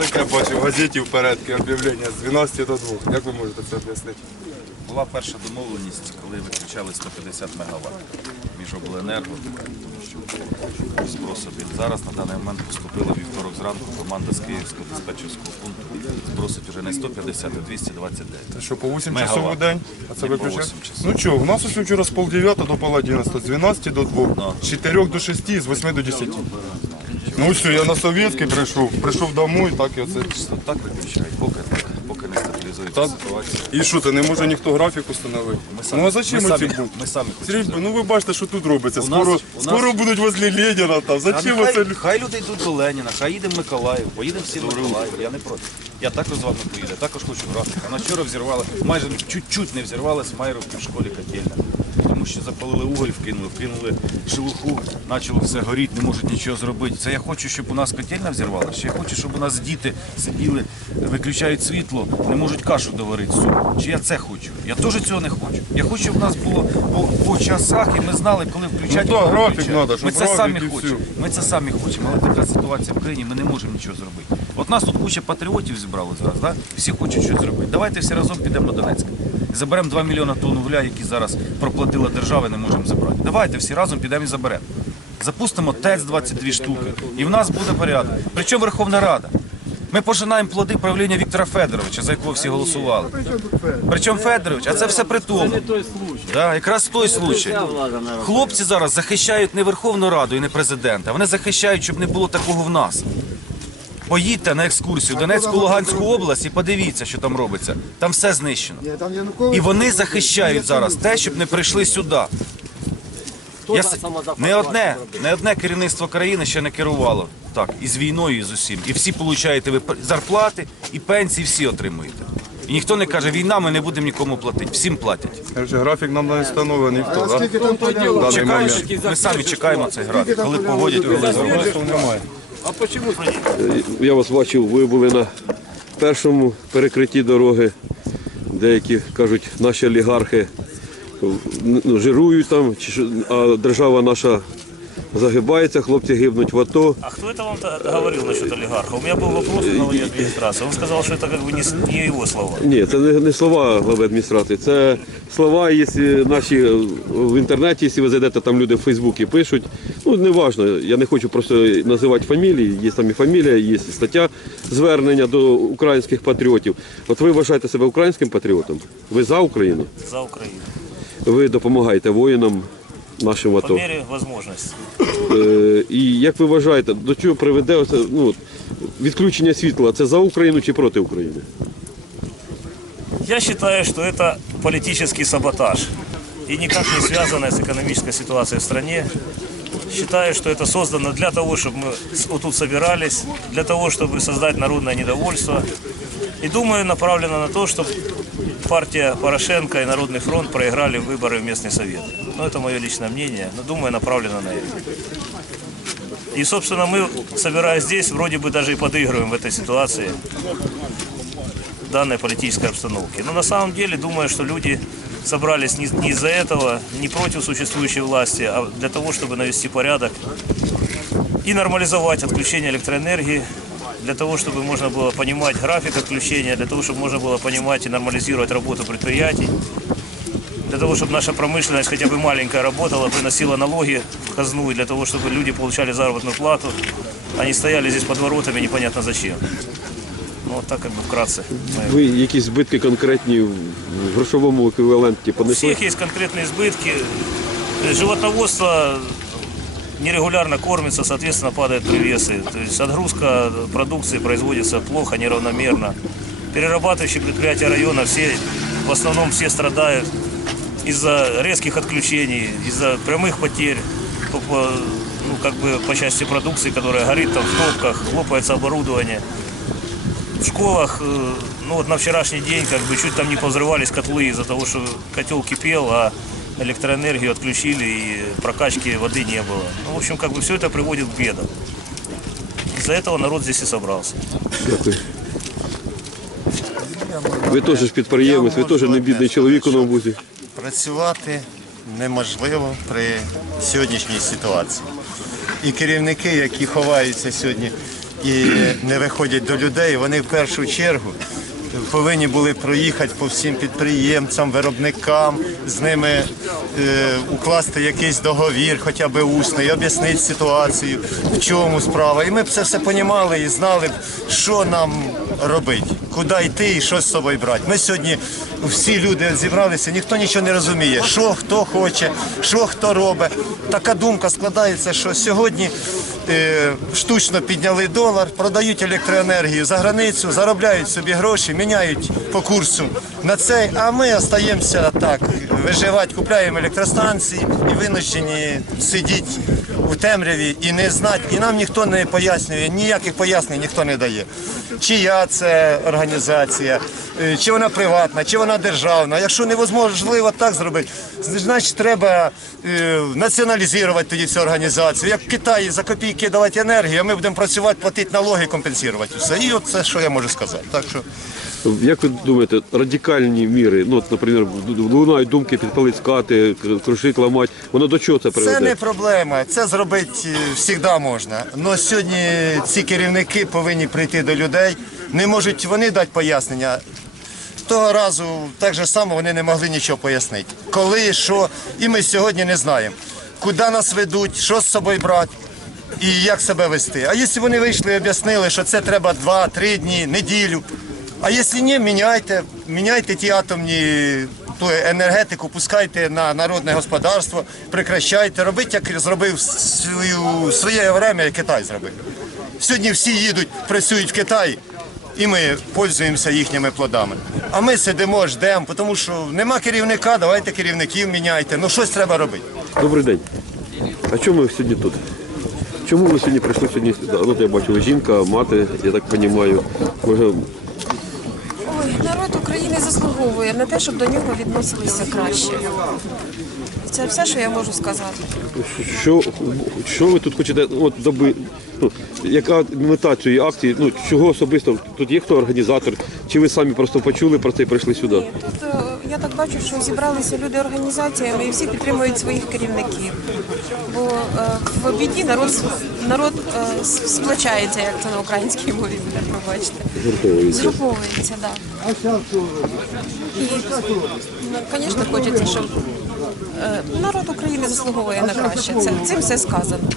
таке бачив в газеті впередки об'явлення з 12 до 2. Як ви можете це об'яснити? Була перша домовленість, коли виключали 150 МВт між обленерго, тому що зброс один. Зараз на даний момент поступила вівторок зранку команда з Київського диспетчерського пункту. Збросить вже не 150, а 229. Це що, по 8 Мегаватт. часов у день? А це по виключає? 8 часов. Ну що, у нас ось вчора з полдев'ята до пол 11, з 12 до 2, Ну. з 4 до 6, з 8 до 10. Ну все, я на Совєтський прийшов, прийшов домой, так і оце. Так виключають, поки так, поки не стабілізується Так. ситуація. І що, це не може ніхто графік установити? самі- ну а зачем ми ці самі- будуть? ми самі хочемо Сергій, зробити. ну ви бачите, що тут робиться. У Скоро, нас- у нас- скоро будуть возле Леніна там. А Зачем нехай, оце? хай люди йдуть до Леніна, хай їдемо в Миколаїв, поїдемо всі в Миколаїв, я не проти. Я також з вами поїду, також хочу графік. Вона вчора взірвала, майже чуть-чуть не взірвалась Майровки в школі котельня. Тому що запалили уголь, вкинули, вкинули шелуху, почало все горіти, не можуть нічого зробити. Це я хочу, щоб у нас котельня взірвалася, я хочу, щоб у нас діти сиділи, виключають світло, не можуть кашу доварити суп. Чи я це хочу? Я теж цього не хочу. Я хочу, щоб у нас було по, по часах, і ми знали, коли включати. Ну, коли графік виключати. надо, щоб Ми це графік самі хочемо. Ми це самі хочемо, але така ситуація в країні, ми не можемо нічого зробити. От нас тут куча патріотів зібрали зараз, да? всі хочуть щось зробити. Давайте всі разом підемо на Донецьк. Заберемо 2 мільйони тонн угля, які зараз проплатила держава, і не можемо забрати. Давайте всі разом підемо і заберемо. Запустимо ТЕЦ 22 штуки, і в нас буде порядок. Причому Верховна Рада. Ми пожинаємо плоди правління Віктора Федоровича, за якого всі голосували. Причому Федорович, а це все при тому. Да, якраз той случай. Хлопці зараз захищають не Верховну Раду і не президента. Вони захищають, щоб не було такого в нас. Поїдьте на екскурсію в Донецьку Луганську область і подивіться, що там робиться. Там все знищено. І вони захищають зараз те, щоб не прийшли сюди. Я... Не одне, не одне керівництво країни ще не керувало так, і з війною, і з усім. І всі получаєте ви зарплати, і пенсії всі отримуєте. І ніхто не каже, війна, ми не будемо нікому платити. Всім платять. Графік нам не встановлений хто, да? Момент. ми самі чекаємо цей графік. Коли погодять, коли зроблять. чому? Я вас бачив, ви були на першому перекритті дороги. Деякі кажуть, наші олігархи ну, жирують там, а держава наша загибається, хлопці гибнуть в АТО. А кто это вам то говорил насчет олигарха? У меня был вопрос на главе администрации. Он сказал, что это как бы не, с- не его слова. Ні, це не, не слова глави адміністрації, це слова, якщо наші в інтернеті, якщо ви зайдете, там люди в Фейсбуці пишуть. Ну, не важно, я не хочу просто називати фамілії, є там і фамілія, є і стаття звернення до українських патріотів. От ви вважаєте себе українським патріотом? Ви за Україну? За Украину. Ви допомагаєте воїнам нашим По АТО. мере возможности. Е, І як ви вважаєте, до чого приведе оце, ну, от, відключення світла? Це за Україну чи проти України? Я считаю, что это политический саботаж и никак не связанное с экономической ситуацией в стране. Считаю, что это создано для того, чтобы мы с- вот тут собирались, для того, чтобы создать народное недовольство. И думаю, направлено на то, чтобы партия Порошенко и Народный фронт проиграли выборы в местный совет. Ну, это мое личное мнение, но думаю, направлено на это. И, собственно, мы, собираясь здесь, вроде бы даже и подыгрываем в этой ситуации данной политической обстановки. Но на самом деле думаю, что люди собрались не, не из-за этого, не против существующей власти, а для того, чтобы навести порядок и нормализовать отключение электроэнергии, для того, чтобы можно было понимать график отключения, для того, чтобы можно было понимать и нормализировать работу предприятий, для того, чтобы наша промышленность хотя бы маленькая работала, приносила налоги в казну, и для того, чтобы люди получали заработную плату, а не стояли здесь под воротами непонятно зачем. Ну, вот так как бы вкратце. моя Ви якісь збитки конкретні в грошовому еквіваленті У понесли? всех есть конкретные избытки. Э, Животноводство нерегулярно кормится, соответственно, падают привесы. То есть отгрузка продукции производится плохо, неравномерно. Перерабатывающие предприятия района все, в основном все страдают из-за резких отключений, из-за прямых потерь по, по- ну, как бы по части продукции, которая горит там в топках, лопается оборудование. В школах, э, ну вот на вчерашний день как бы чуть там не повзрывались котлы из-за того, что котел кипел, а электроэнергию отключили и прокачки воды не было. Ну, в общем, как бы все это приводит к бедам. Из-за этого народ здесь и собрался. Дякую. Ви теж ж підприємець, ви теж не бідний чоловік у Новбузі. Працювати неможливо при сьогоднішній ситуації. І керівники, які ховаються сьогодні і не виходять до людей, вони в першу чергу повинні були проїхати по всім підприємцям, виробникам, з ними е, укласти якийсь договір, хоча б усний, об'яснити ситуацію, в чому справа. І ми б це все понімали і знали що нам робити, куди йти і що з собою брати. Ми сьогодні всі люди зібралися, ніхто нічого не розуміє, що хто хоче, що хто робить. Така думка складається, що сьогодні штучно підняли долар, продають електроенергію за границю, заробляють собі гроші, міняють по курсу на цей, а ми остаємося так, виживати, купляємо електростанції і винуждені сидіти у темряві і не знати, і нам ніхто не пояснює, ніяких пояснень ніхто не дає. Чия це організація, е, чи вона приватна, чи вона державна. Якщо невозможливо так зробити, значить треба е, націоналізувати тоді цю організацію. Як в Китаї за копійки давати енергію, а ми будемо працювати, платити налоги, компенсувати все. І от це, що я можу сказати. Так що Як ви думаєте, радикальні міри, ну, от, наприклад, лунають думки підпалити скати, крушити, ламати, воно до чого це приведе? Це не проблема. Це зробити завжди можна. Але сьогодні ці керівники повинні прийти до людей. Не можуть вони дати пояснення. Того разу так же само вони не могли нічого пояснити. Коли, що, і ми сьогодні не знаємо, куди нас ведуть, що з собою брати і як себе вести. А якщо вони вийшли і об'яснили, що це треба 2-3 дні, неділю. А якщо ні, міняйте, міняйте ті атомні ту енергетику, пускайте на народне господарство, прекращайте, робіть, як зробив свою, своє время, Китай зробив. Сьогодні всі їдуть, працюють в Китаї, і ми пользуємося їхніми плодами. А ми сидимо, ждемо, тому що нема керівника, давайте керівників міняйте. Ну щось треба робити. Добрий день. А чому ви сьогодні тут? Чому ви сьогодні прийшли сьогодні? сюди? Ну, от я бачу, ви жінка, мати, я так розумію. Може, Ой, народ України заслуговує на те, щоб до нього відносилися краще. Це все, що я можу сказати. що, що ви тут хочете от, доби, ну, яка мета цієї акції? Ну, чого особисто? Тут є хто організатор? Чи ви самі просто почули про це і прийшли сюди? Ні, тут е, я так бачу, що зібралися люди організаціями і всі підтримують своїх керівників. Бо е, в біді народ народ е, сплачається, як це на українській мові буде, пробачте. Згуртовується. Згруповується, так. Да. І, ну, звісно, хочеться, щоб е, народ України заслуговує на краще. Це, цим все сказано.